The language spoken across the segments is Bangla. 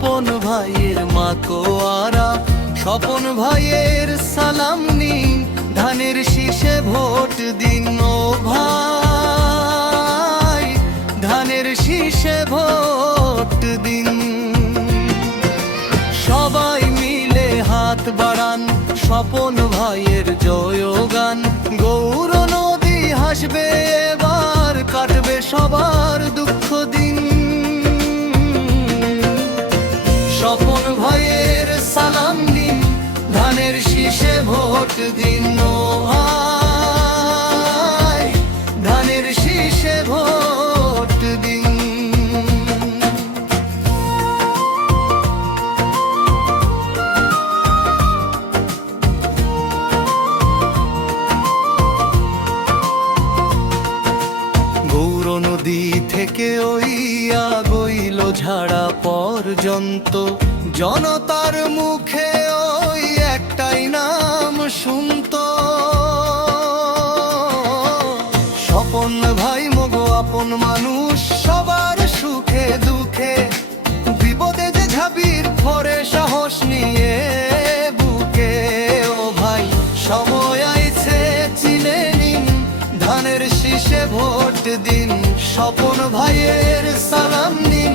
স্বপন ভাইয়ের মা কোয়ারা, স্বপন ভাইয়ের সালাম নিন, ধানের শীষে ভোট দিন ও ভাই, ধানের শীষে ভোট দিন। সবাই মিলে হাত বাড়ান, স্বপন ভাইয়ের জয়গান। গৌর নদী হাসবে এবার, কাটবে সবার দুঃখ দিন। স্বপন ভাইয়ের সালাম নিন, ধানের শীষে ভোট দিন ও ভাই, ধানের শীষে ভোট দিন। গৌর নদী থেকে ওই আগইল ঝাড়া পর্যন্ত, জনতার মুখে ওই একটাই নাম শুনতো, স্বপন ভাই মগো আপন মানুষ, সবার সুখে দুঃখে বিপদে যে ঝাঁপির পরে সাহস নিয়ে বুকে। ও ভাই সময় আইছে চিনে নিন, ধানের শীষে ভোট দিন। স্বপন ভাইয়ের সালাম নিন,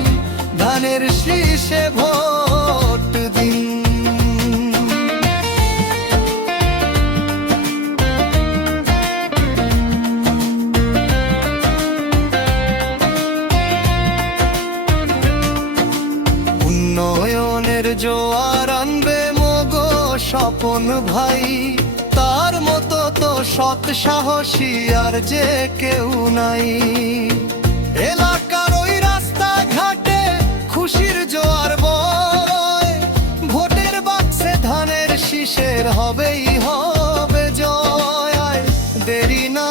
ধানের শীষে ভোট দিন। উন্নয়নের জোয়ার আনবে মগো স্বপন ভাই, তার মতো তো সৎ সাহসী আর যে কেউ নাই। এলাকার ওই রাস্তা ঘাটে খুশির জোয়ার বয়, ভোটের বাক্সে ধানের শীষের হবেই হবে জয়। দেরি না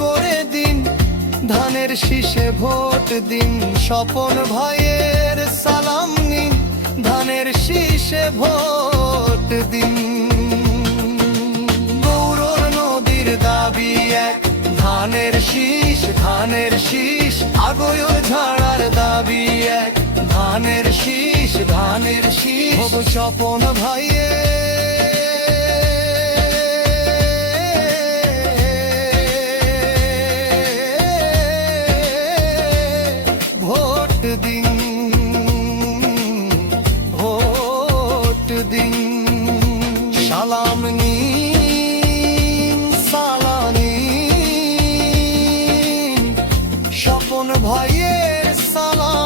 করে দিন, ধানের শীষে ভোট দিন। স্বপন ভাইয়ের সালাম নিন, ধানের শীষে ভোট দিন। গৌর নদীর দাবি এক, ধানের শীষ, ধানের শীষ। আগৈল ঝাড়ার দাবি এক, ধানের শীষ, ধানের শীষ। হব স্বপন ভাইয়ের ভোট দিন, ভোট দিন। সালাম নিন, সালাম নিন, স্বপন ভাইয়ের সালাম।